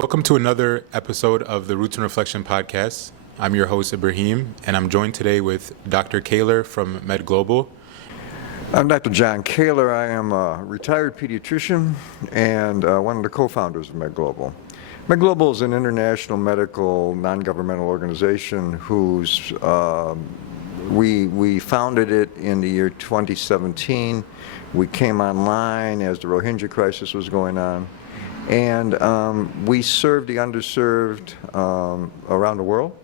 Welcome to another episode of the Roots and Reflection podcast. I'm your host, Ibrahim, and I'm joined today with Dr. Kahler from MedGlobal. I'm Dr. John Kahler. I am a retired pediatrician and one of the co-founders of MedGlobal. MedGlobal is an international medical non-governmental organization whose we founded it in the year 2017. We came online as the Rohingya crisis was going on. And we serve the underserved around the world.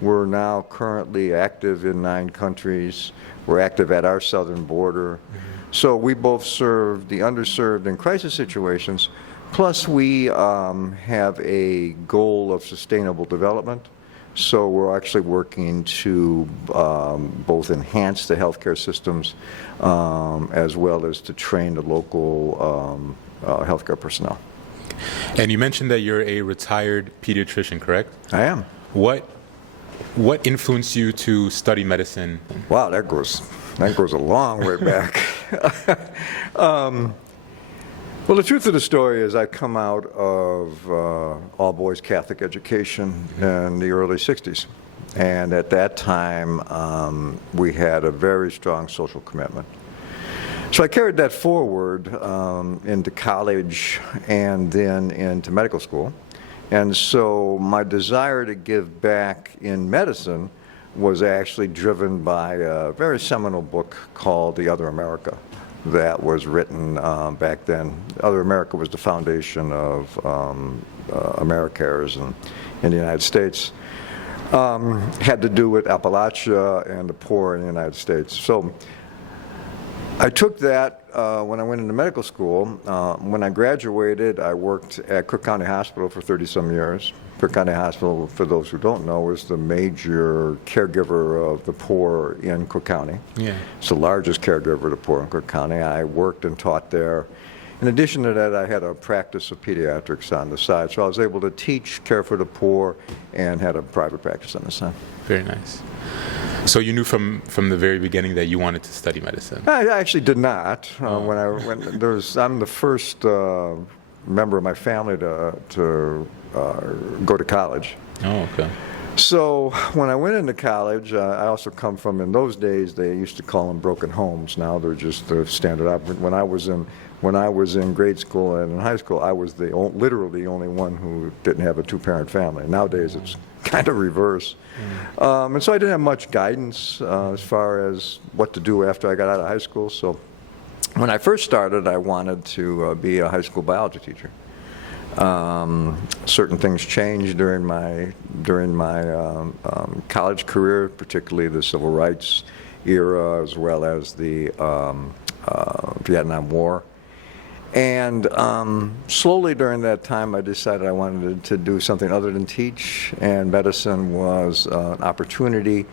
We're now currently active in 9 countries. We're active at our southern border. So we both serve the underserved in crisis situations, plus we have a goal of sustainable development. So we're actually working to both enhance the healthcare systems as well as to train the local healthcare personnel. And you mentioned that you're a retired pediatrician, correct? I am. What influenced you to study medicine? Wow, that goes a long way back. Well, the truth of the story is I come out of all-boys Catholic education in the early 60s. And at that time, we had a very strong social commitment. So I carried that forward into college and then into medical school. And so my desire to give back in medicine was actually driven by a very seminal book called The Other America that was written back then. Other America was the foundation of AmeriCares in the United States. Had to do with Appalachia and the poor in the United States. So I took that when I went into medical school. When I graduated, I worked at Cook County Hospital for 30-some years. Cook County Hospital, for those who don't know, is the major caregiver of the poor in Cook County. Yeah. It's the largest caregiver of the poor in Cook County. I worked and taught there. In addition to that, I had a practice of pediatrics on the side, so I was able to teach, care for the poor, and had a private practice on the side. Very nice. So you knew from the very beginning that you wanted to study medicine? I actually did not. I'm the first member of my family to go to college. Oh, okay. So when I went into college, I also come from, in those days, they used to call them broken homes. Now they're just the standard up. When I was in grade school and in high school, I was literally the only one who didn't have a 2-parent family. Nowadays, it's kind of reverse. And so I didn't have much guidance as far as what to do after I got out of high school. So when I first started, I wanted to be a high school biology teacher. Certain things changed during my college career, particularly the civil rights era, as well as the Vietnam War. And slowly during that time, I decided I wanted to do something other than teach, and medicine was an opportunity.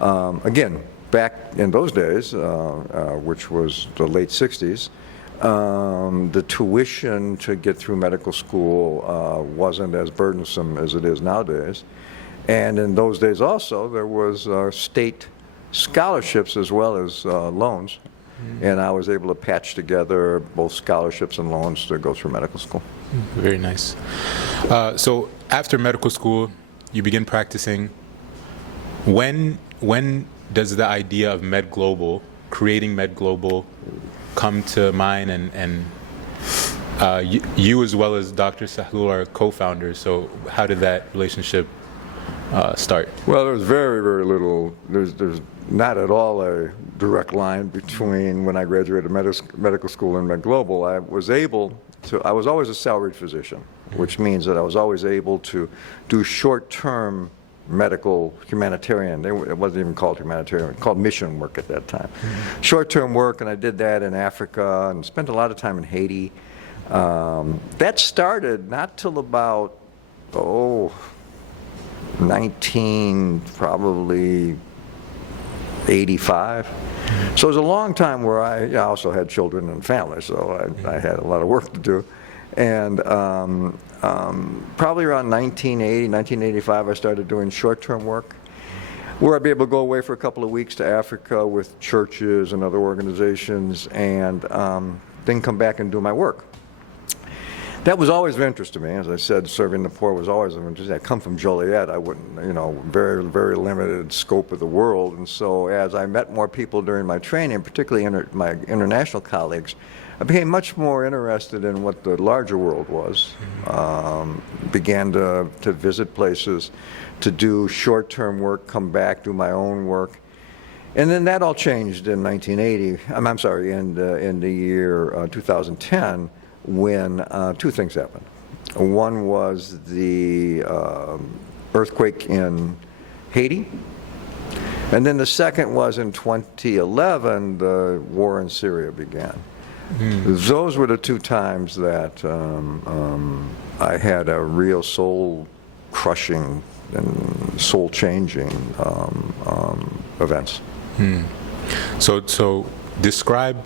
Again, back in those days, which was the late 60s, the tuition to get through medical school wasn't as burdensome as it is nowadays. And in those days also, there was state scholarships as well as loans. And I was able to patch together both scholarships and loans to go through medical school. Very nice. So after medical school, you begin practicing. When does the idea of MedGlobal, creating MedGlobal, come to mind? And you as well as Dr. Sahul are co-founders, so how did that relationship start? Well, there's very, very little. There's not at all a direct line between when I graduated medical school and MedGlobal. I was always a salaried physician, which means that I was always able to do short-term medical humanitarian. It wasn't even called humanitarian, it was called mission work at that time. Short-term work, and I did that in Africa and spent a lot of time in Haiti. That started not till about, 1985. So it was a long time where I also had children and family, so I had a lot of work to do. And probably around 1980, 1985, I started doing short-term work, where I'd be able to go away for a couple of weeks to Africa with churches and other organizations, and then come back and do my work. That was always of interest to me. As I said, serving the poor was always of interest. I come from Joliet. I wouldn't, very, very limited scope of the world. And so as I met more people during my training, particularly my international colleagues, I became much more interested in what the larger world was. Began to visit places, to do short-term work, come back, do my own work. And then that all changed in 1980, I'm sorry, in the year 2010, when two things happened. One was the earthquake in Haiti, and then the second was in 2011, the war in Syria began. Those were the two times that I had a real soul-crushing and soul-changing events. So describe,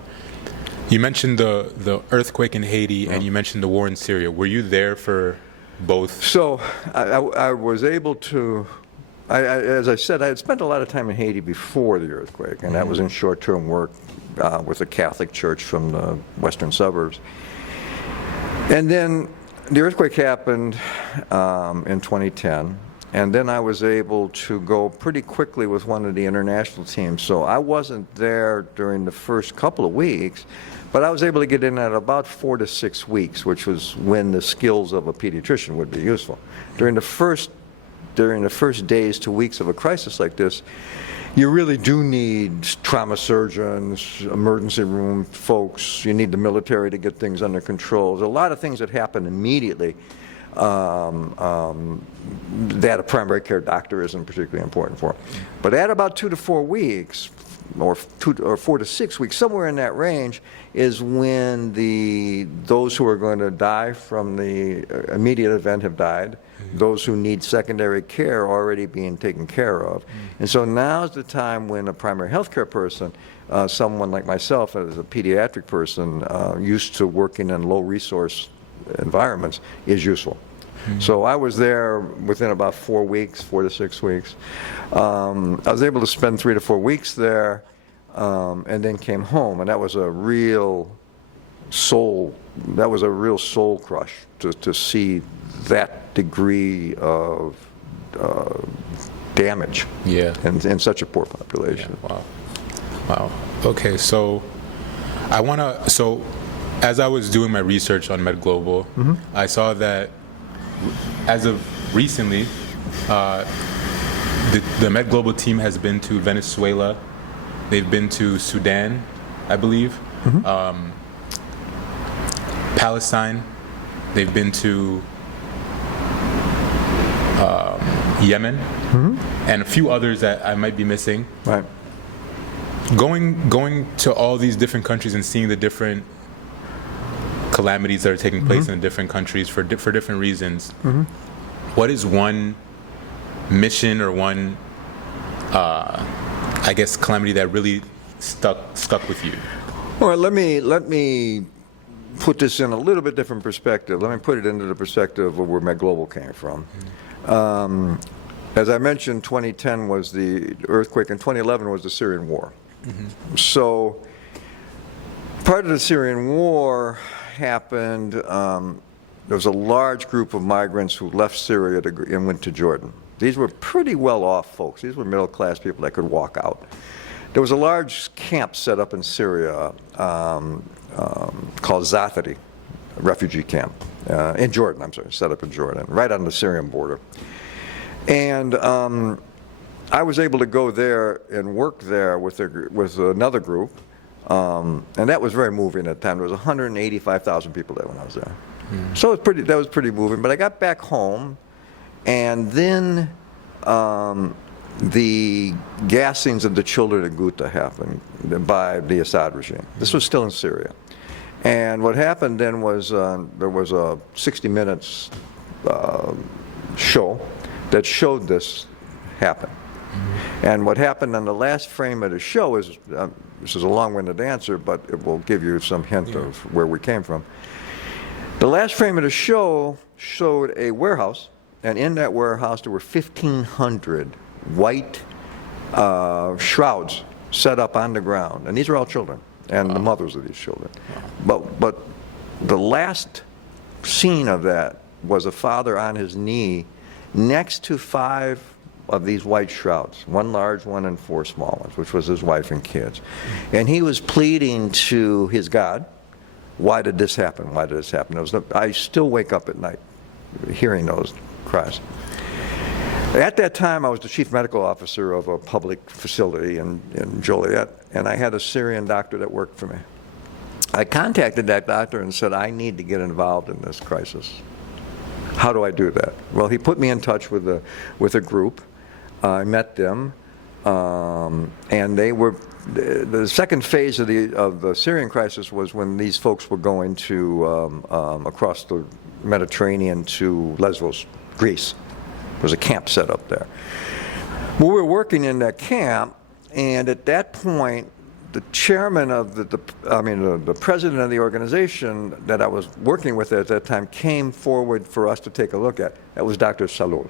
you mentioned the earthquake in Haiti and you mentioned the war in Syria. Were you there for both? So I was able to, as I said, I had spent a lot of time in Haiti before the earthquake, and that was in short-term work with a Catholic church from the western suburbs. And then the earthquake happened in 2010. And then I was able to go pretty quickly with one of the international teams. So I wasn't there during the first couple of weeks, but I was able to get in at about 4 to 6 weeks, which was when the skills of a pediatrician would be useful. During the first days to weeks of a crisis like this, you really do need trauma surgeons, emergency room folks. You need the military to get things under control. There's a lot of things that happen immediately. That a primary care doctor isn't particularly important for. But at about 2 to 4 weeks, or 4 to 6 weeks, somewhere in that range, is when those who are going to die from the immediate event have died, those who need secondary care are already being taken care of. And so now's the time when a primary health care person, someone like myself as a pediatric person, used to working in low resource environments, is useful. So I was there within about 4 weeks, 4 to 6 weeks. I was able to spend 3 to 4 weeks there, and then came home, and that was a real soul crush to see that degree of damage in such a poor population. Yeah, wow. Okay, so as I was doing my research on MedGlobal, I saw that as of recently, the MedGlobal team has been to Venezuela, they've been to Sudan, I believe, Palestine, they've been to Yemen, and a few others that I might be missing. Right. Going to all these different countries and seeing the different calamities that are taking place in different countries for different reasons. What is one mission or one, I guess, calamity that really stuck with you? All right, let me put this in a little bit different perspective. Let me put it into the perspective of where MedGlobal came from. As I mentioned, 2010 was the earthquake, and 2011 was the Syrian war. So part of the Syrian war happened, there was a large group of migrants who left Syria and went to Jordan. These were pretty well-off folks. These were middle-class people that could walk out. There was a large camp set up in Syria called Zaatari, a refugee camp, in Jordan, I'm sorry, set up in Jordan, right on the Syrian border. And I was able to go there and work there with another group. And that was very moving at the time. There was 185,000 people there when I was there. So that was pretty moving. But I got back home, and then the gassings of the children at Ghouta happened by the Assad regime. This was still in Syria. And what happened then was there was a 60 Minutes show that showed this happen. And what happened on the last frame of the show is, this is a long-winded answer, but it will give you some hint of where we came from. The last frame of the show showed a warehouse, and in that warehouse there were 1,500 white shrouds set up on the ground. And these are all children, and the mothers of these children. But the last scene of that was a father on his knee next to 5 of these white shrouds, 1 large one and 4 small ones, which was his wife and kids. And he was pleading to his God, why did this happen? Why did this happen? I still wake up at night hearing those cries. At that time, I was the chief medical officer of a public facility in Joliet, and I had a Syrian doctor that worked for me. I contacted that doctor and said, I need to get involved in this crisis. How do I do that? Well, he put me in touch with a group. I met them, and they were, the second phase of the Syrian crisis was when these folks were going to across the Mediterranean to Lesbos, Greece. There was a camp set up there. We were working in that camp, and at that point, the chairman of the president of the organization that I was working with at that time came forward for us to take a look at. That was Dr. Salul.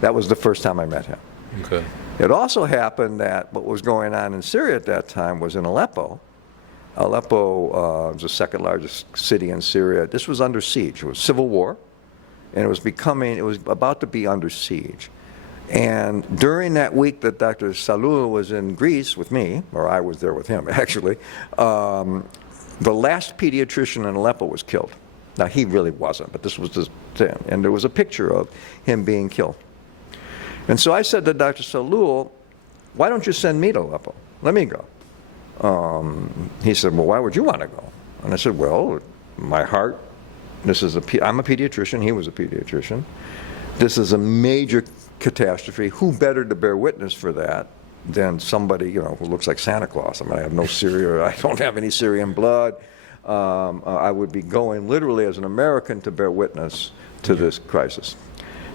That was the first time I met him. Okay. It also happened that what was going on in Syria at that time was in Aleppo. Aleppo was the second largest city in Syria. This was under siege. It was civil war, and it was about to be under siege. And during that week that Dr. Salul was in Greece with me, or I was there with him actually, the last pediatrician in Aleppo was killed. Now he really wasn't, but this was the thing. And there was a picture of him being killed. And so I said to Dr. Salul, why don't you send me to Aleppo? Let me go. He said, well, why would you want to go? And I said, well, my heart, I'm a pediatrician, he was a pediatrician. This is a major catastrophe. Who better to bear witness for that than somebody, who looks like Santa Claus? I mean, I have no Syria, I don't have any Syrian blood. I would be going literally as an American to bear witness to this crisis.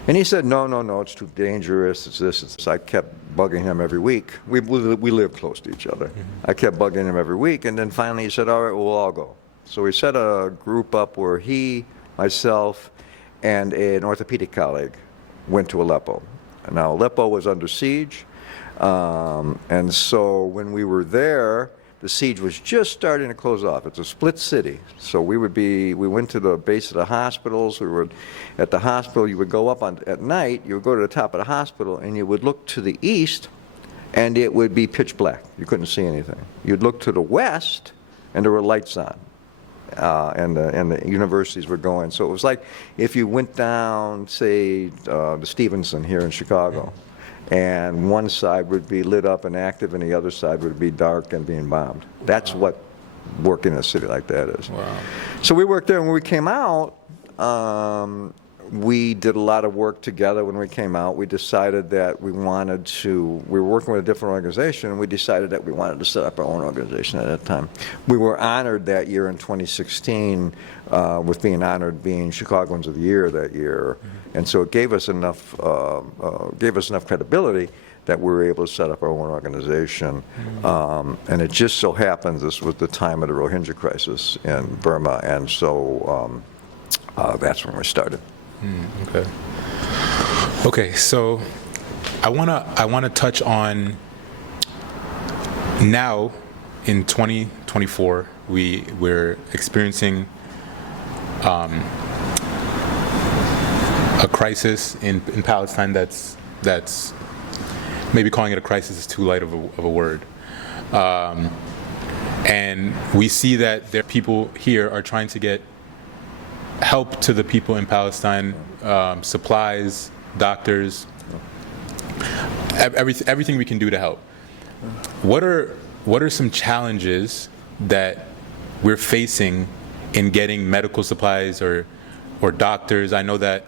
And he said, no, it's too dangerous, it's this, it's this. I kept bugging him every week. We live close to each other. I kept bugging him every week, and then finally he said, all right, we'll all go. So we set a group up where he, myself, and an orthopedic colleague went to Aleppo. Now, Aleppo was under siege, and so when we were there, the siege was just starting to close off. It's a split city. So we went to the base of the hospitals. We were at the hospital. You would go up at night, you would go to the top of the hospital, and you would look to the east, and it would be pitch black. You couldn't see anything. You'd look to the west, and there were lights on. And the universities were going. So it was like if you went down, say, the Stevenson here in Chicago, and one side would be lit up and active, and the other side would be dark and being bombed. That's what working in a city like that is. Wow. So we worked there, and when we came out, we did a lot of work together. When we came out, we decided that we were working with a different organization, and we decided that we wanted to set up our own organization at that time. We were honored that year in 2016 with being honored being Chicagoans of the Year that year. And so it gave us enough credibility that we were able to set up our own organization. And it just so happens this was the time of the Rohingya crisis in Burma, and so that's when we started. Okay. Okay, so I wanna touch on now in 2024 we're experiencing a crisis in Palestine that's maybe calling it a crisis is too light of a word. And we see that there people here are trying to get help to the people in Palestine, supplies, doctors, everything we can do to help. What are some challenges that we're facing in getting medical supplies or doctors? I know that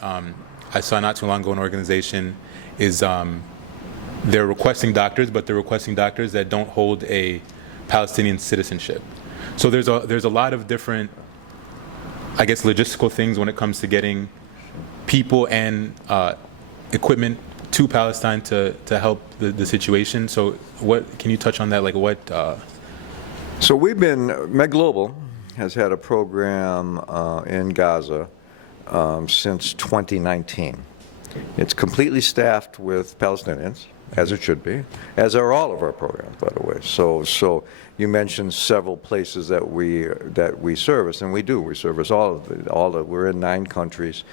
I saw not too long ago an organization is they're requesting doctors, but they're requesting doctors that don't hold a Palestinian citizenship. So there's a lot of different, I guess, logistical things when it comes to getting people and equipment to Palestine to help the situation. So what can you touch on that? Like what? So MedGlobal has had a program in Gaza since 2019. It's completely staffed with Palestinians. as it should be, as are all of our programs, by the way. So you mentioned several places that we service, and we do. We service we're in 9 countries,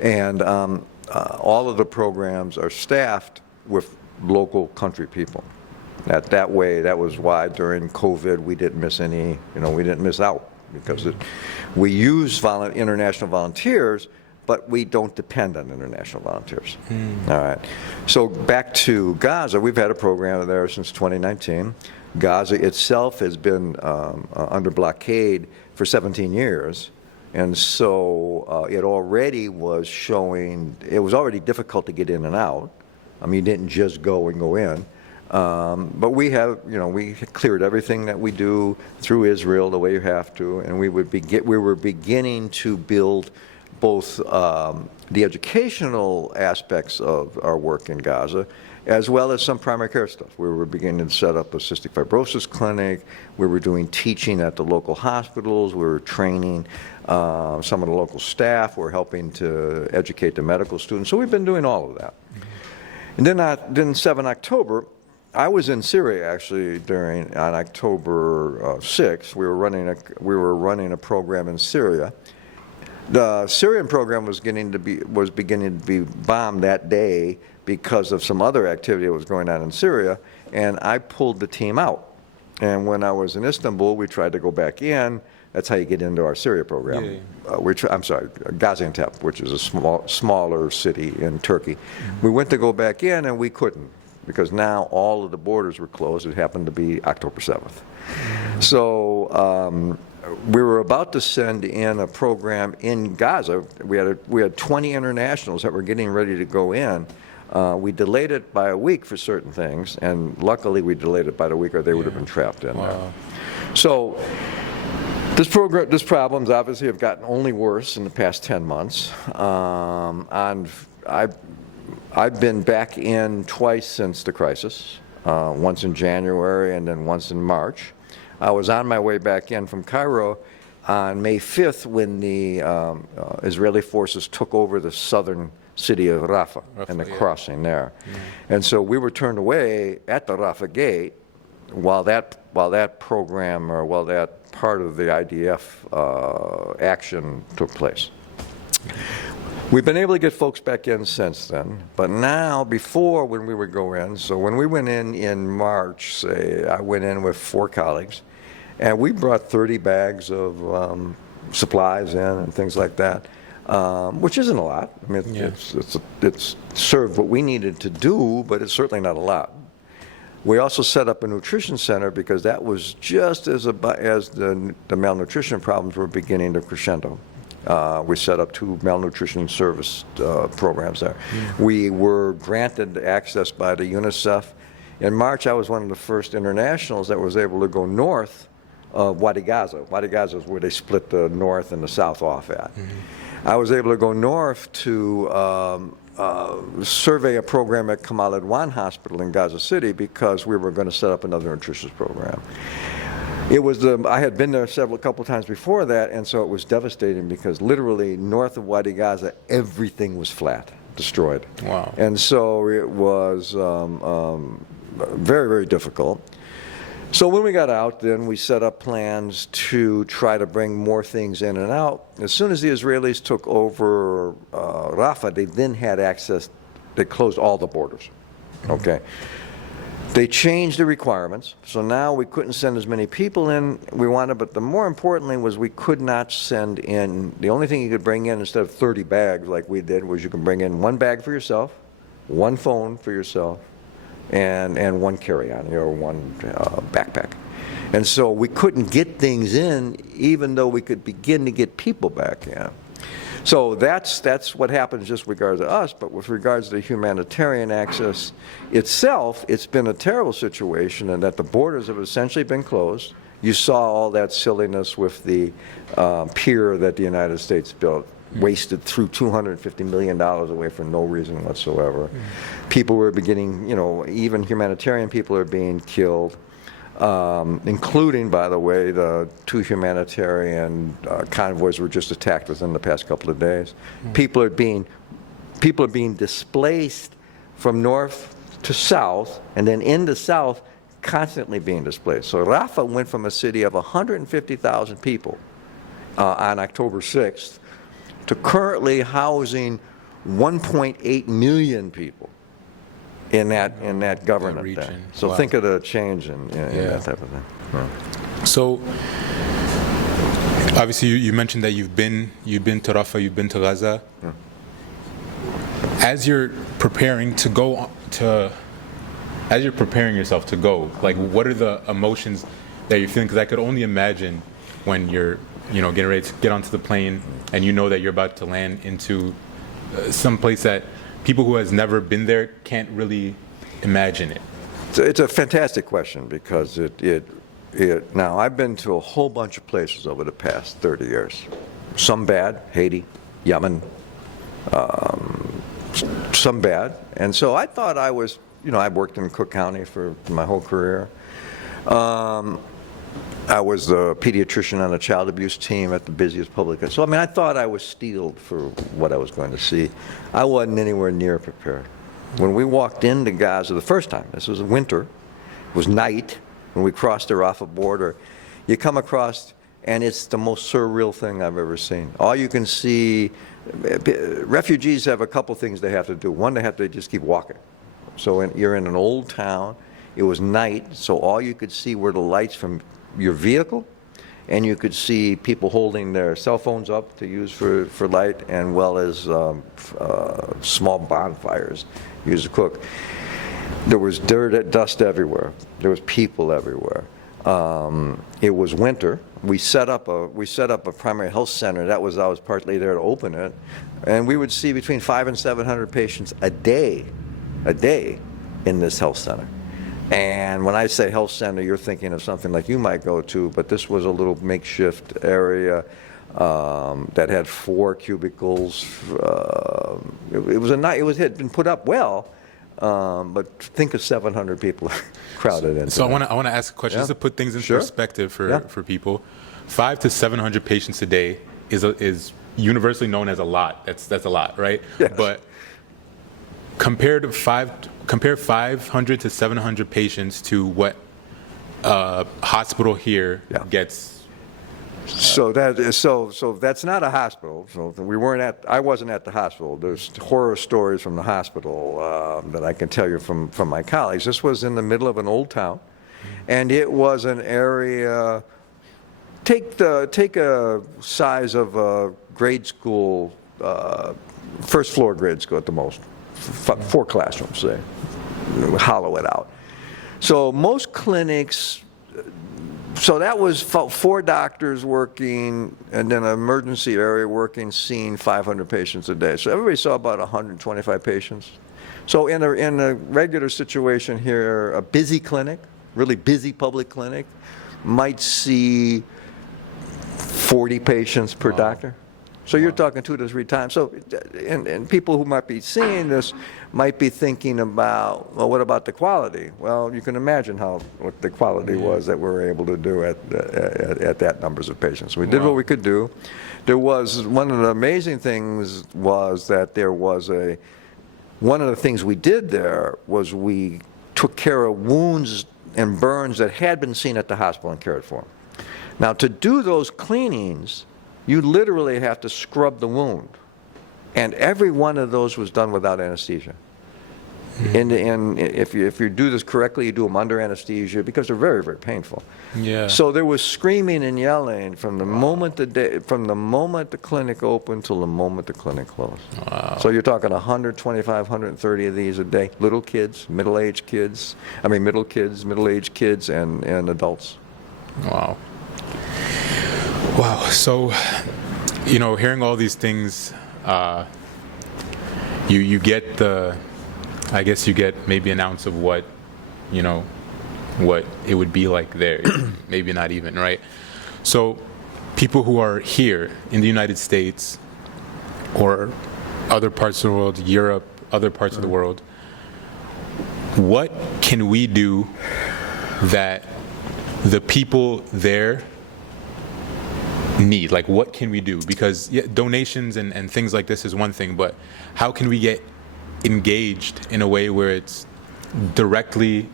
and all of the programs are staffed with local country people. That way, that was why during COVID we didn't miss any, we didn't miss out, because we use international volunteers, but we don't depend on international volunteers. All right. So back to Gaza, we've had a program there since 2019. Gaza itself has been under blockade for 17 years. And so it already was showing, it was already difficult to get in and out. I mean, you didn't just go in. But we have, we cleared everything that we do through Israel the way you have to, and we were beginning to build both the educational aspects of our work in Gaza, as well as some primary care stuff. We were beginning to set up a cystic fibrosis clinic. We were doing teaching at the local hospitals. We were training some of the local staff. We're helping to educate the medical students. So we've been doing all of that. And then 7 October, I was in Syria actually on October 6th. We were running a program in Syria. The Syrian program was beginning to be bombed that day because of some other activity that was going on in Syria, and I pulled the team out. And when I was in Istanbul, we tried to go back in. That's how you get into our Syria program. Yeah. I'm sorry, Gaziantep, which is a smaller city in Turkey. We went to go back in, and we couldn't, because now all of the borders were closed. It happened to be October 7th. So we were about to send in a program in Gaza. We had 20 internationals that were getting ready to go in. We delayed it by a week for certain things, and luckily we delayed it by a week, or they would have been trapped in there. So these problems obviously have gotten only worse in the past 10 months. I've been back in twice since the crisis, once in January and then once in March. I was on my way back in from Cairo on May 5th when the Israeli forces took over the southern city of Rafah and the crossing there. And so we were turned away at the Rafah gate while that program, or while that part of the IDF action took place. We've been able to get folks back in since then, but now, before, when we would go in, so when we went in March, say, I went in with 4 colleagues, and we brought 30 bags of supplies in and things like that, which isn't a lot. I mean, it's served what we needed to do, but it's certainly not a lot. We also set up a nutrition center because that was just as the malnutrition problems were beginning to crescendo. We set up 2 malnutrition service programs there. We were granted access by the UNICEF. In March, I was one of the first internationals that was able to go north of Wadi Gaza. Wadi Gaza is where they split the north and the south off at. I was able to go north to survey a program at Kamal Adwan Hospital in Gaza City because we were going to set up another nutrition program. It was I had been there a couple times before that, and so it was devastating because literally north of Wadi Gaza, everything was flat, destroyed. Wow. And so it was very, very difficult. So when we got out, then we set up plans to try to bring more things in and out. As soon as the Israelis took over Rafah, they then had access. They closed all the borders. Okay. They changed the requirements, so now we couldn't send as many people in we wanted, but the more importantly was we could not send in, the only thing you could bring in instead of 30 bags like we did was you can bring in 1 bag for yourself, 1 phone for yourself, and 1 carry-on, or 1 backpack. And so we couldn't get things in even though we could begin to get people back in. So that's what happens just with regards to us, but with regards to humanitarian access itself, it's been a terrible situation in that the borders have essentially been closed. You saw all that silliness with the pier that the United States built, wasted through $250 million away for no reason whatsoever. People were beginning, even humanitarian people are being killed. Including, by the way, the 2 humanitarian convoys were just attacked within the past couple of days. People are being displaced from north to south, and then into south, constantly being displaced. So Rafah went from a city of 150,000 people on October 6th to currently housing 1.8 million people in that government region. there. So Wow. think of the change in that type of thing. Yeah. So obviously you mentioned that you've been to Rafah, you've been to Gaza. Yeah. As you're preparing to go to, as you're preparing yourself to go, like what are the emotions that you're feeling? Because I could only imagine when you're, getting ready to get onto the plane and you know that you're about to land into some place that people who has never been there can't really imagine it. So it's a fantastic question because now I've been to a whole bunch of places over the past 30 years. Some bad, Haiti, Yemen, some bad. And so I thought I was, I've worked in Cook County for my whole career. I was the pediatrician on the child abuse team at the busiest public. So, I thought I was steeled for what I was going to see. I wasn't anywhere near prepared. When we walked into Gaza the first time, this was winter, it was night, when we crossed the Rafah border, you come across, and it's the most surreal thing I've ever seen. All you can see, refugees have a couple things they have to do. One, they have to just keep walking. So you're in an old town, it was night, so all you could see were the lights from your vehicle, and you could see people holding their cell phones up to use for light, and well as small bonfires used to cook. There was dirt, dust everywhere. There was people everywhere. It was winter. We set up a primary health center. I was partly there to open it, and we would see between 500 and 700 patients a day in this health center. And when I say health center, you're thinking of something like you might go to, but this was a little makeshift area that had 4 cubicles. It had been put up well, but think of 700 people crowded in. So I want to ask a question just to put things in perspective for people. 500 to 700 patients a day is universally known as a lot. That's a lot, right? Yes. But compare 500 to 700 patients to what a hospital here gets. So that's not a hospital. So I wasn't at the hospital. There's horror stories from the hospital that I can tell you from my colleagues. This was in the middle of an old town, and it was an area. Take a size of a grade school, first floor grade school at the most. 4 classrooms, say, hollow it out. So most clinics, so that was 4 doctors working, and then an emergency area working, seeing 500 patients a day. So everybody saw about 125 patients. So in a regular situation here, a busy clinic, really busy public clinic, might see 40 patients per doctor. So you're talking 2 to 3 times. So, and people who might be seeing this might be thinking about, well, what about the quality? Well, you can imagine what the quality was that we were able to do at that numbers of patients. We did what we could do. There was, one of the amazing things was that there was one of the things we did there was we took care of wounds and burns that had been seen at the hospital and cared for them. Now, to do those cleanings, you literally have to scrub the wound. And every one of those was done without anesthesia. And if you do this correctly, you do them under anesthesia because they're very, very painful. Yeah. So there was screaming and yelling from the moment the clinic opened till the moment the clinic closed. Wow. So you're talking 125, 130 of these a day. Little kids, middle-aged kids, middle-aged kids, and adults. Wow. Wow. So, hearing all these things, you get I guess you get maybe an ounce of what it would be like there. Maybe not even, right? So people who are here in the United States or other parts of the world, Europe, other parts of the world, what can we do that the people there need? Like, what can we do? Because donations and things like this is one thing, but how can we get engaged in a way where it's directly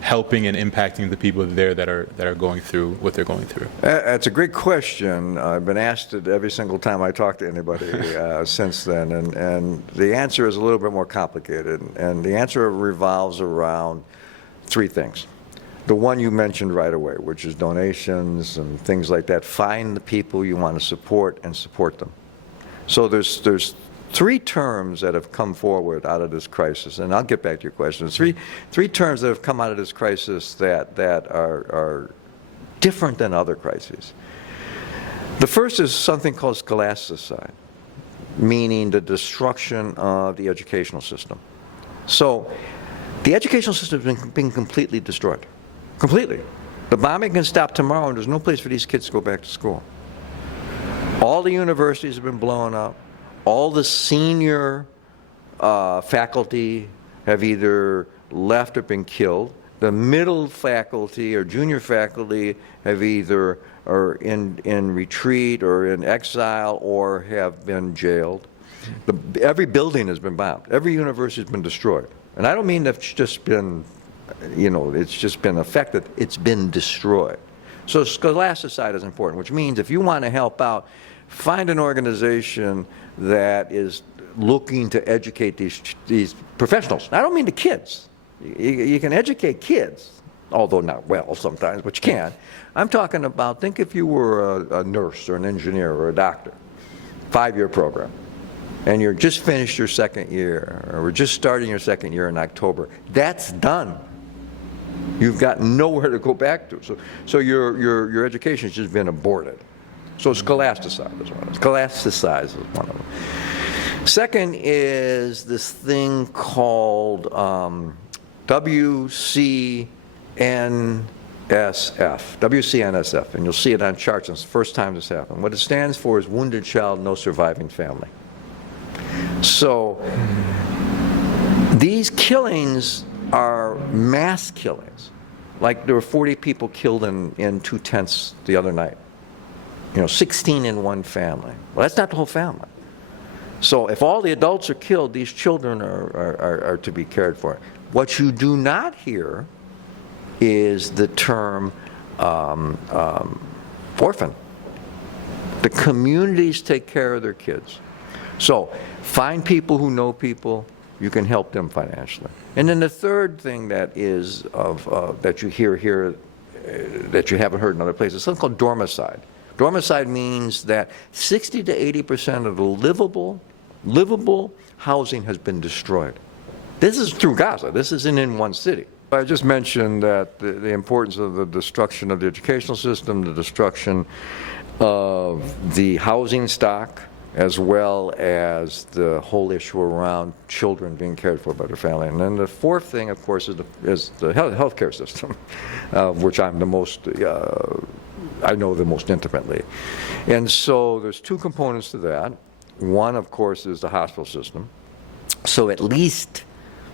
helping and impacting the people there that are going through what they're going through? That's a great question. I've been asked it every single time I talk to anybody since then, and the answer is a little bit more complicated, and the answer revolves around three things. The one you mentioned right away, which is donations and things like that. Find the people you want to support and support them. So there's three terms that have come forward out of this crisis, and I'll get back to your question. Three terms that have come out of this crisis that are different than other crises. The first is something called scholasticide, meaning the destruction of the educational system. So the educational system has been completely destroyed. Completely. The bombing can stop tomorrow, and there's no place for these kids to go back to school. All the universities have been blown up. All the senior faculty have either left or been killed. The middle faculty or junior faculty have either are in retreat or in exile or have been jailed. Every building has been bombed. Every university has been destroyed. And I don't mean that's just been, it's just been affected. It's been destroyed. So scholasticide is important, which means if you want to help out, find an organization that is looking to educate these professionals. I don't mean the kids. You can educate kids, although not well sometimes, but you can. I'm talking about, think if you were a nurse or an engineer or a doctor, 5-year program, and you're just finished your second year, or we're just starting your second year in October. That's done. You've got nowhere to go back to. So your education has just been aborted. So scholasticide is one of them. Scholasticize is one of them. Second is this thing called WCNSF, and you'll see it on charts. It's the first time this happened. What it stands for is Wounded Child, No Surviving Family. So these killings are mass killings. Like there were 40 people killed in 2 tents the other night. 16 in one family. Well, that's not the whole family. So if all the adults are killed, these children are to be cared for. What you do not hear is the term orphan. The communities take care of their kids. So find people who know people. You can help them financially. And then the third thing that is that you hear here that you haven't heard in other places is something called dormicide. Dormicide means that 60 to 80% of the livable housing has been destroyed. This is through Gaza. This isn't in one city. I just mentioned that the importance of the destruction of the educational system, the destruction of the housing stock, as well as the whole issue around children being cared for by their family. And then the fourth thing, of course, is the healthcare system, which I'm the most, I know the most intimately. And so there's two components to that. One, of course, is the hospital system. So at least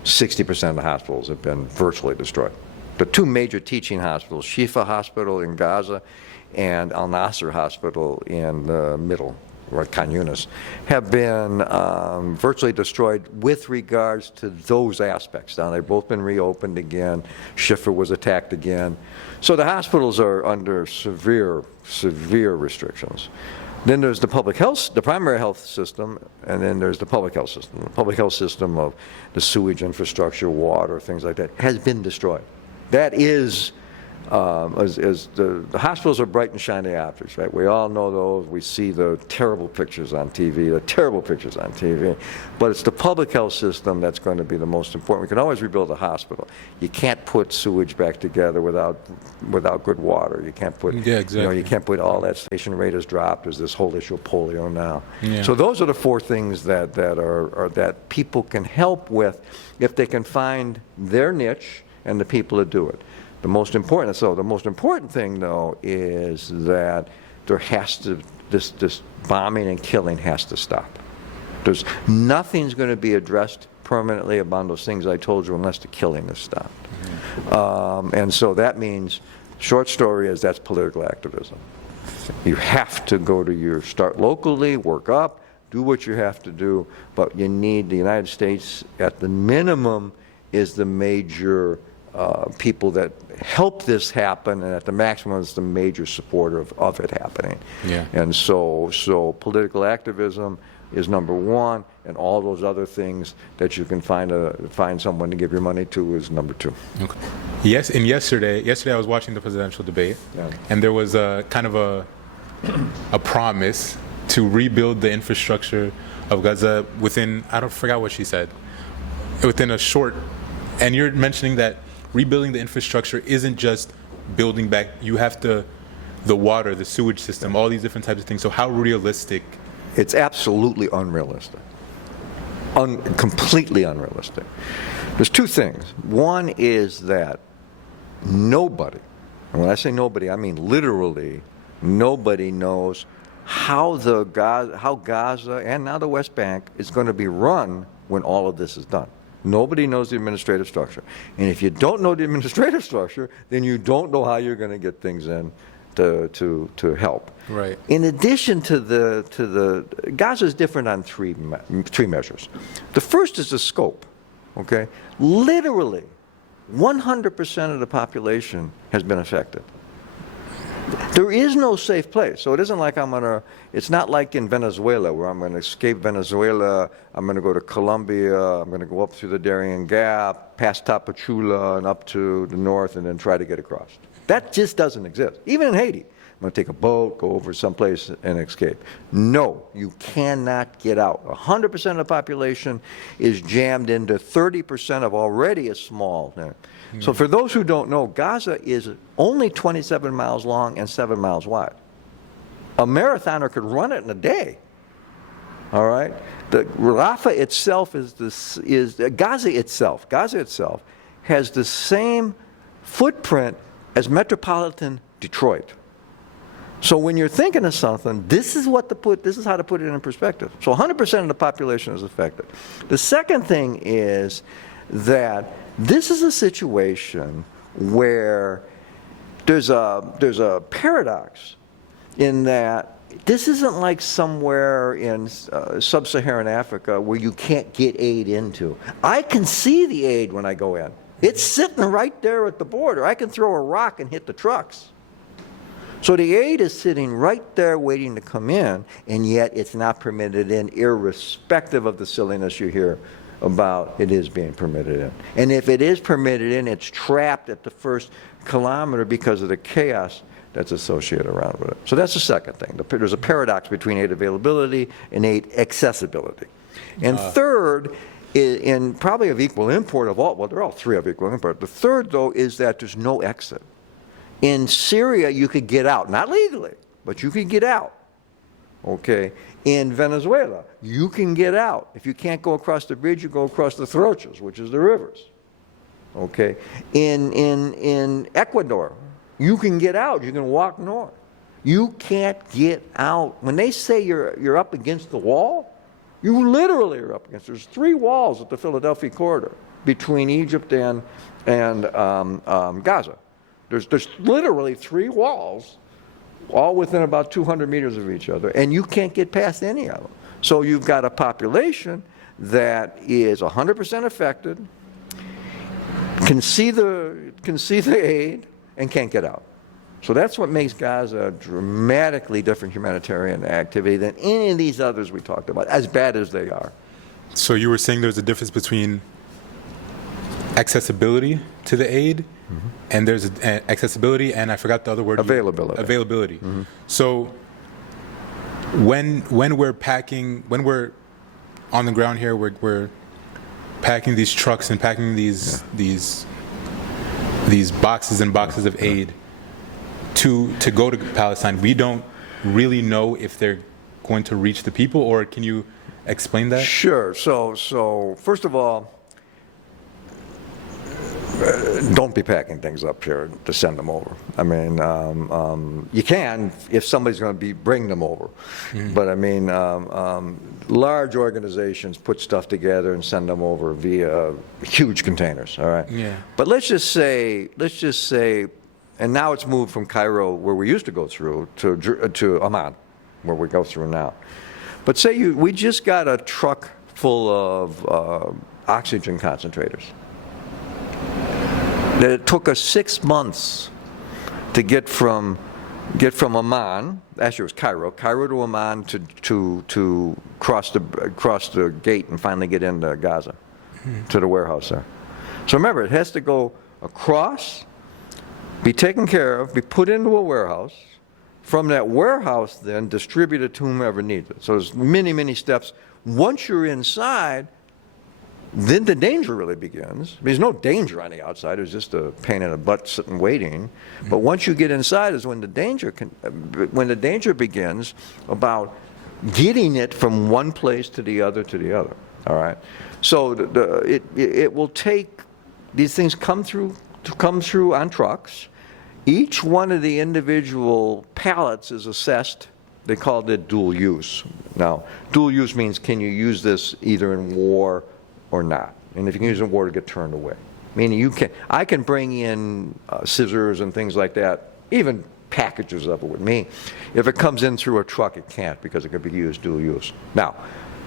60% of the hospitals have been virtually destroyed. The two major teaching hospitals, Shifa Hospital in Gaza and Al Nasser Hospital in the middle, or Khan Yunis, have been virtually destroyed with regards to those aspects. Now, they've both been reopened again. Shifa was attacked again. So the hospitals are under severe restrictions. Then there's the public health, the primary health system, and then there's the public health system. The public health system of the sewage infrastructure, water, things like that, has been destroyed. That is, the hospitals are bright and shiny objects, right? We all know those. We see the terrible pictures on TV, but it's the public health system that's going to be the most important. We can always rebuild a hospital. You can't put sewage back together without good water. You can't put, you can't put all that station rate has dropped. There's this whole issue of polio now. Yeah. So those are the four things that people can help with if they can find their niche and the people that do it. The most important thing, though, is that there has to, this bombing and killing has to stop. Nothing's going to be addressed permanently about those things I told you unless the killing is stopped. And so that means, short story is that's political activism. You have to start locally, work up, do what you have to do, but you need the United States at the minimum is the major people that help this happen, and at the maximum is the major supporter of it happening. Yeah. And so political activism is number one, and all those other things that you can find someone to give your money to is number two. Okay. Yes, and yesterday I was watching the presidential debate, Yeah. and there was a kind of a promise to rebuild the infrastructure of Gaza within, I don't forget what she said, within a short, and you're mentioning that rebuilding the infrastructure isn't just building back, you have to, the water, the sewage system, all these different types of things. So how realistic? It's absolutely unrealistic. Completely unrealistic. There's two things. One is that nobody, and when I say nobody, I mean literally nobody knows how Gaza and now the West Bank is going to be run when all of this is done. Nobody knows the administrative structure. And if you don't know the administrative structure, then you don't know how you're going to get things in to help. Right. In addition to the Gaza is different on three measures. The first is the scope. Okay, literally, 100% of the population has been affected. There is no safe place. So it isn't like it's not like in Venezuela where I'm going to escape Venezuela, I'm going to go to Colombia, I'm going to go up through the Darien Gap, past Tapachula and up to the north and then try to get across. That just doesn't exist. Even in Haiti, I'm going to take a boat, go over someplace and escape. No, you cannot get out. 100% of the population is jammed into 30% of already a small. So for those who don't know, Gaza is only 27 miles long and 7 miles wide. A marathoner could run it in a day. All right? The Rafah itself Gaza itself has the same footprint as metropolitan Detroit. So when you're thinking of something, this is how to put it in perspective. So 100% of the population is affected. The second thing is that this is a situation where there's a paradox in that this isn't like somewhere in sub-Saharan Africa where you can't get aid into. I can see the aid when I go in. It's sitting right there at the border. I can throw a rock and hit the trucks. So the aid is sitting right there waiting to come in, and yet it's not permitted in, irrespective of the silliness you hear about it is being permitted in. And if it is permitted in, it's trapped at the first kilometer because of the chaos that's associated around with it. So that's the second thing. There's a paradox between aid availability and aid accessibility. And third, and probably of equal import of all, well, they're all three of equal import. The third, though, is that there's no exit. In Syria, you could get out, not legally, but you could get out. Okay. In Venezuela, you can get out. If you can't go across the bridge, you go across the throchas, which is the rivers. Okay. In Ecuador, you can get out. You can walk north. You can't get out. When they say you're up against the wall, you literally are up against. There's 3 walls at the Philadelphia corridor between Egypt and Gaza. There's literally 3 walls, all within about 200 meters of each other, and you can't get past any of them. So you've got a population that is 100% affected, can see the aid, and can't get out. So that's what makes Gaza a dramatically different humanitarian activity than any of these others we talked about, as bad as they are. So you were saying there's a difference between accessibility to the aid, and there's accessibility, and I forgot the other word. Availability. Availability. So when we're on the ground here, we're packing these trucks and packing these boxes and boxes of aid to go to Palestine. We don't really know if they're going to reach the people, or can you explain that? Sure. So first of all, don't be packing things up here to send them over. I mean, you can if somebody's going to bring them over. But I mean, large organizations put stuff together and send them over via huge containers, all right? Yeah. But let's just say, and now it's moved from Cairo, where we used to go through, to Amman, where we go through now. But say we just got a truck full of oxygen concentrators. that it took us 6 months to get from Amman, actually it was Cairo to Amman to cross the gate and finally get into Gaza, to the warehouse there. So remember, it has to go across, be taken care of, be put into a warehouse. From that warehouse, then distributed to whomever needs it. So there's many, many steps. Once you're inside, then the danger really begins. There's no danger on the outside. It's just a pain in the butt sitting waiting. But once you get inside is when the danger begins about getting it from one place to the other to the other. All right. So it will take, these things come through on trucks. Each one of the individual pallets is assessed. They called it dual use. Now, dual use means can you use this either in war or not? And if you can use it in war, to get turned away. Meaning I can bring in scissors and things like that, even packages of it with me. If it comes in through a truck, it can't because it could be used dual use. Now,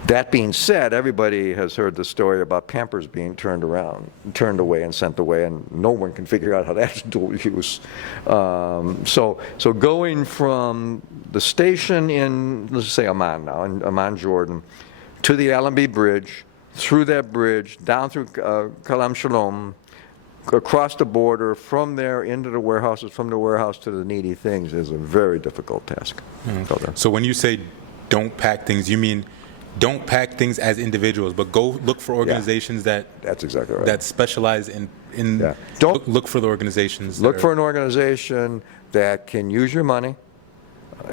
that being said, everybody has heard the story about Pampers being turned away and sent away, and no one can figure out how that's dual use. So going from the station in, let's say Amman now, in Amman, Jordan, to the Allenby Bridge, through that bridge, down through Kalam Shalom, across the border, from there into the warehouses, from the warehouse to the needy things is a very difficult task. So when you say don't pack things, you mean don't pack things as individuals, but go look for organizations that's exactly right. that specialize in Don't look for the organizations. Look for an organization that can use your money.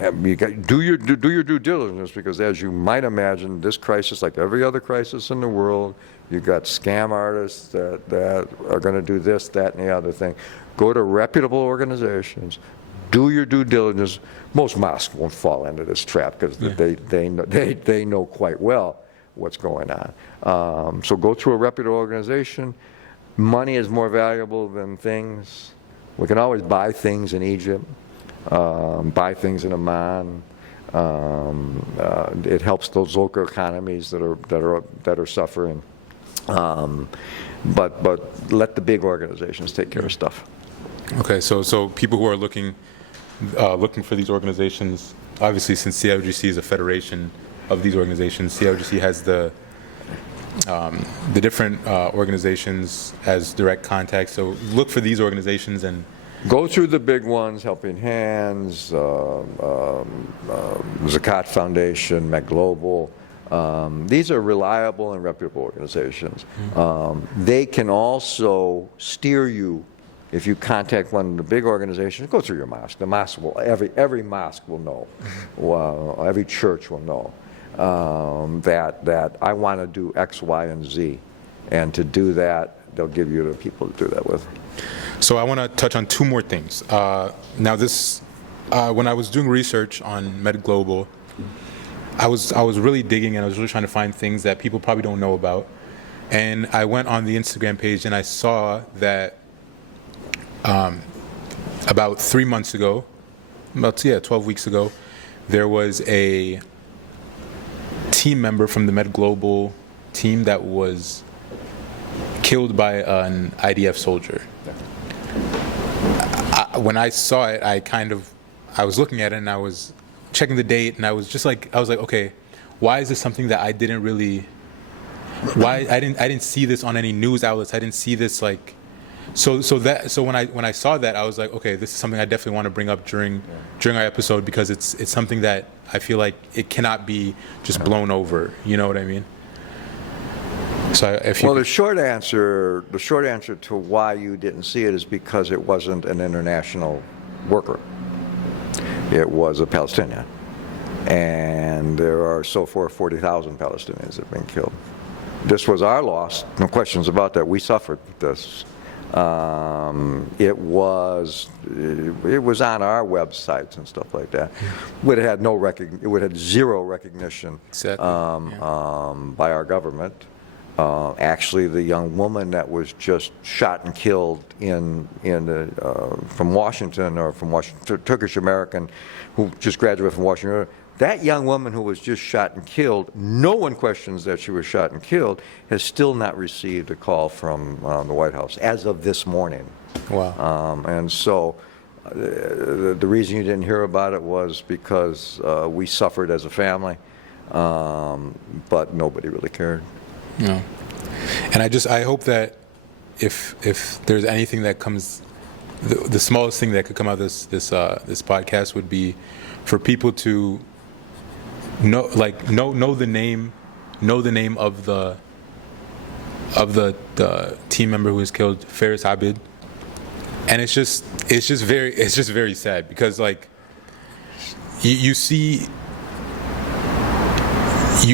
Do your due diligence, because as you might imagine, this crisis, like every other crisis in the world, you've got scam artists that are going to do this, that, and the other thing. Go to reputable organizations. Do your due diligence. Most mosques won't fall into this trap because they know quite well what's going on. So go through a reputable organization. Money is more valuable than things. We can always buy things in Egypt, buy things in Amman. It helps those local economies that are suffering. But let the big organizations take care of stuff. Okay, so people who are looking for these organizations, obviously since CIOGC is a federation of these organizations, CIOGC has the different organizations as direct contact. So look for these organizations and go through the big ones: Helping Hands, Zakat Foundation, MedGlobal. These are reliable and reputable organizations. They can also steer you. If you contact one of the big organizations, go through your mosque. The mosque will, every mosque will know, every church will know that I want to do X, Y, and Z. And to do that, they'll give you the people to do that with. So I want to touch on two more things. Now this, when I was doing research on MedGlobal, I was really digging and I was really trying to find things that people probably don't know about. And I went on the Instagram page and I saw that about 3 months ago, 12 weeks ago, there was a team member from the MedGlobal team that was killed by an IDF soldier. When I saw it, I was looking at it and I was checking the date and I was like, okay, why is this something that I didn't really, I didn't see this on any news outlets. I didn't see this like, so when I saw that, I was like, okay, this is something I definitely want to bring up during our episode, because it's something that I feel like it cannot be just blown over. You know what I mean? So the short answer to why you didn't see it is because it wasn't an international worker. It was a Palestinian, and there are so far 40,000 Palestinians that have been killed. This was our loss, no questions about that. We suffered this. It was on our websites and stuff like that. It would have had zero recognition by our government. Actually, the young woman that was just shot and killed from Washington, Turkish American, who just graduated from Washington, that young woman who was just shot and killed, no one questions that she was shot and killed, has still not received a call from the White House as of this morning. Wow. And so the reason you didn't hear about it was because we suffered as a family, but nobody really cared. No. And I hope that if there's anything that comes, the smallest thing that could come out of this podcast would be for people to know the name of the team member who was killed, Faris Abid. And it's just very sad because like you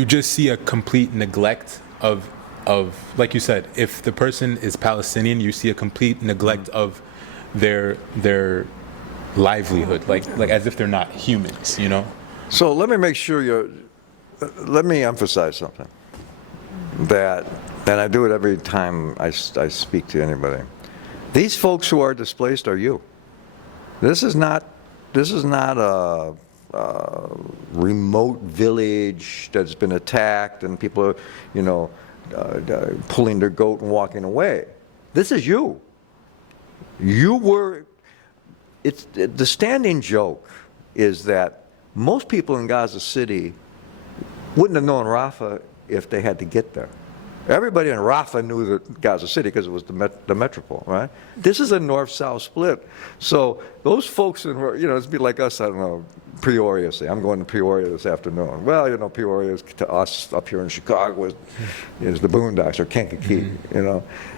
just see a complete neglect of like you said, if the person is Palestinian, you see a complete neglect of their livelihood, like as if they're not humans, you know? So let me make sure let me emphasize something and I do it every time I speak to anybody. These folks who are displaced are you. This is not a remote village that's been attacked and people are, pulling their goat and walking away. This is you. The standing joke is that most people in Gaza City wouldn't have known Rafah if they had to get there. Everybody in Rafah knew that Gaza City because it was the metropole, right? This is a north-south split. So those folks in, it'd be like us, I don't know, Peoria, say. I'm going to Peoria this afternoon. Well, Peoria is, to us up here in Chicago is the Boondocks or Kankakee,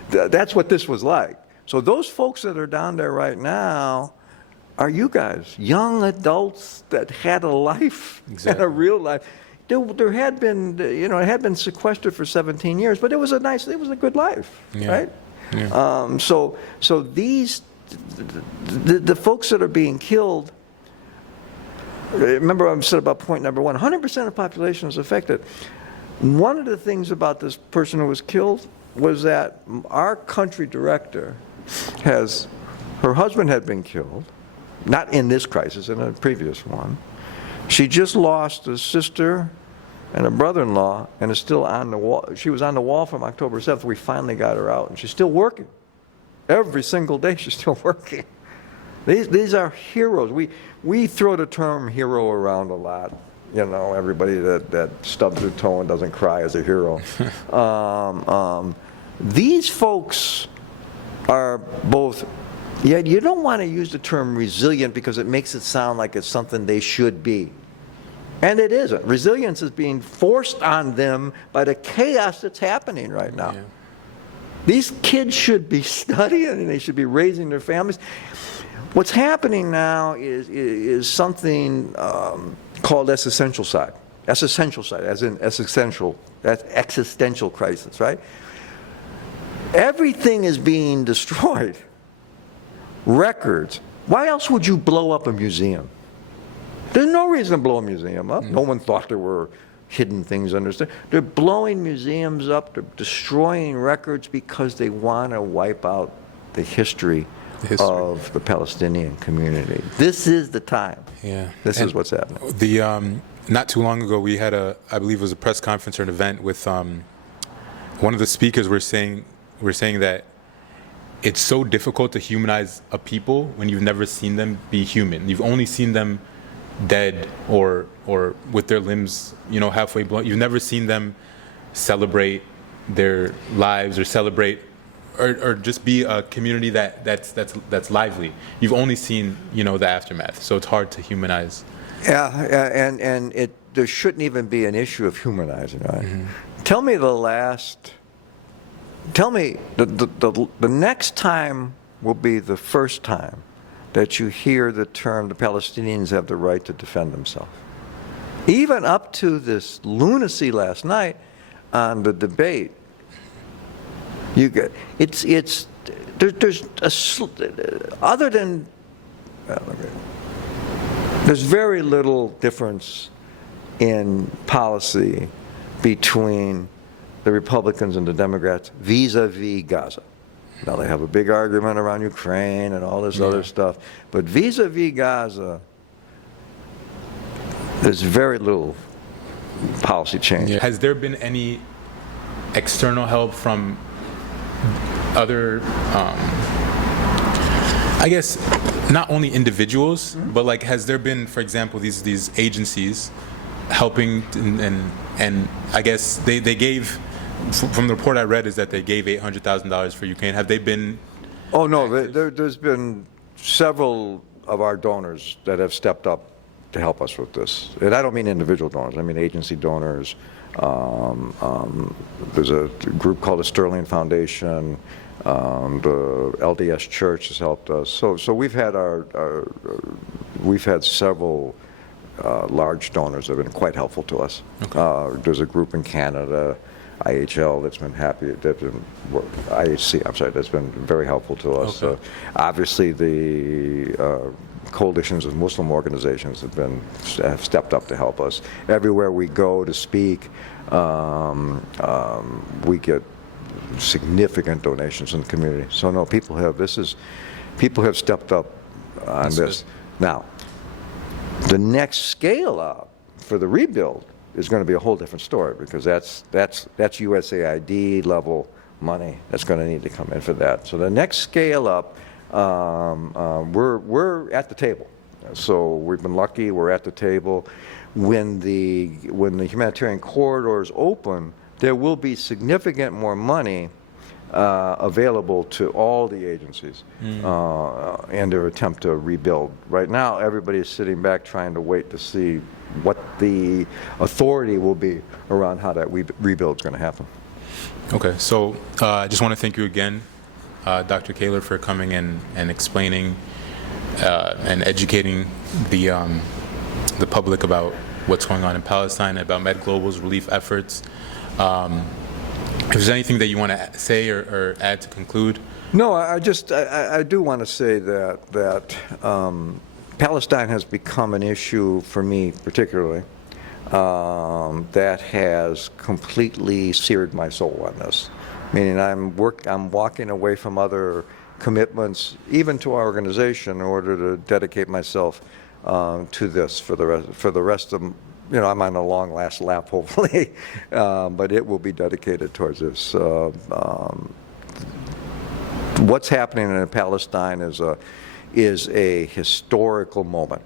That's what this was like. So those folks that are down there right now are you guys, young adults that had a life, and a real life. There had been, it had been sequestered for 17 years, but it was a good life, right? Yeah. So these, the folks that are being killed, remember I said about point number one, 100% of the population is affected. One of the things about this person who was killed was that our country director her husband had been killed, not in this crisis, in a previous one. She just lost a sister and a brother-in-law and is still on the wall. She was on the wall from October 7th. We finally got her out, and she's still working. Every single day she's still working. These are heroes. We throw the term hero around a lot. Everybody that stubs their toe and doesn't cry is a hero. These folks are both, you don't want to use the term resilient because it makes it sound like it's something they should be. And it isn't. Resilience is being forced on them by the chaos that's happening right now. Yeah. These kids should be studying and they should be raising their families. What's happening now is something called existential side. Existential side, as in existential, that's existential crisis, right? Everything is being destroyed. Records. Why else would you blow up a museum? There's no reason to blow a museum up. No one thought there were hidden things under there. They're blowing museums up. They're destroying records because they want to wipe out the history of the Palestinian community. This is the time. Yeah. This is what's happening. Not too long ago, we had I believe it was a press conference or an event with one of the speakers were saying that it's so difficult to humanize a people when you've never seen them be human. You've only seen them dead or with their limbs, halfway blown. You've never seen them celebrate their lives or celebrate or just be a community that's lively. You've only seen, the aftermath. So it's hard to humanize. Yeah, and there shouldn't even be an issue of humanizing, right? Mm-hmm. Tell me the next time will be the first time that you hear the term the Palestinians have the right to defend themselves. Even up to this lunacy last night on the debate, there's very little difference in policy between the Republicans and the Democrats vis-a-vis Gaza. Now they have a big argument around Ukraine and all this other stuff, but vis-a-vis Gaza, There's very little policy change. Yeah. Has there been any external help from other, I guess, not only individuals, but like, has there been, for example, these agencies helping, and I guess they gave, from the report I read, is that they gave $800,000 for Ukraine. Have they been? Oh, no, there's been several of our donors that have stepped up to help us with this. And I don't mean individual donors, I mean agency donors. There's a group called the Sterling Foundation. The LDS Church has helped us. So we've had we've had several large donors that have been quite helpful to us. Okay. There's a group in Canada, IHL, that's been IHC, I'm sorry, that's been very helpful to us. Okay. Obviously, the coalitions of Muslim organizations have stepped up to help us. Everywhere we go to speak, we get significant donations in the community. So no, people have stepped up on this. Good. Now, the next scale up for the rebuild is going to be a whole different story, because that's USAID level money that's going to need to come in for that. So the next scale up, we're at the table. So we've been lucky. We're at the table. When the humanitarian corridors open, there will be significant more money available to all the agencies in their attempt to rebuild. Right now, everybody is sitting back trying to wait to see what the authority will be around how that rebuild is going to happen. Okay, so I just want to thank you again, Dr. Kahler, for coming in and explaining and educating the public about what's going on in Palestine, about MedGlobal's relief efforts. If there's anything that you want to say or add to conclude? No, I do want to say that Palestine has become an issue for me particularly that has completely seared my soul on this. Meaning I'm walking away from other commitments, even to our organization, in order to dedicate myself to this for the rest of, I'm on a long last lap, hopefully, but it will be dedicated towards this. What's happening in Palestine is a historical moment.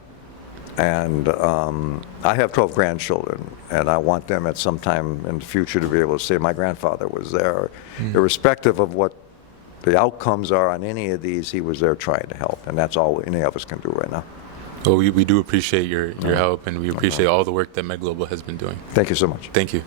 And I have 12 grandchildren, and I want them at some time in the future to be able to say, my grandfather was there. Irrespective of what the outcomes are on any of these, he was there trying to help, and that's all any of us can do right now. Well, we do appreciate your help, and we appreciate all the work that MedGlobal has been doing. Thank you so much. Thank you.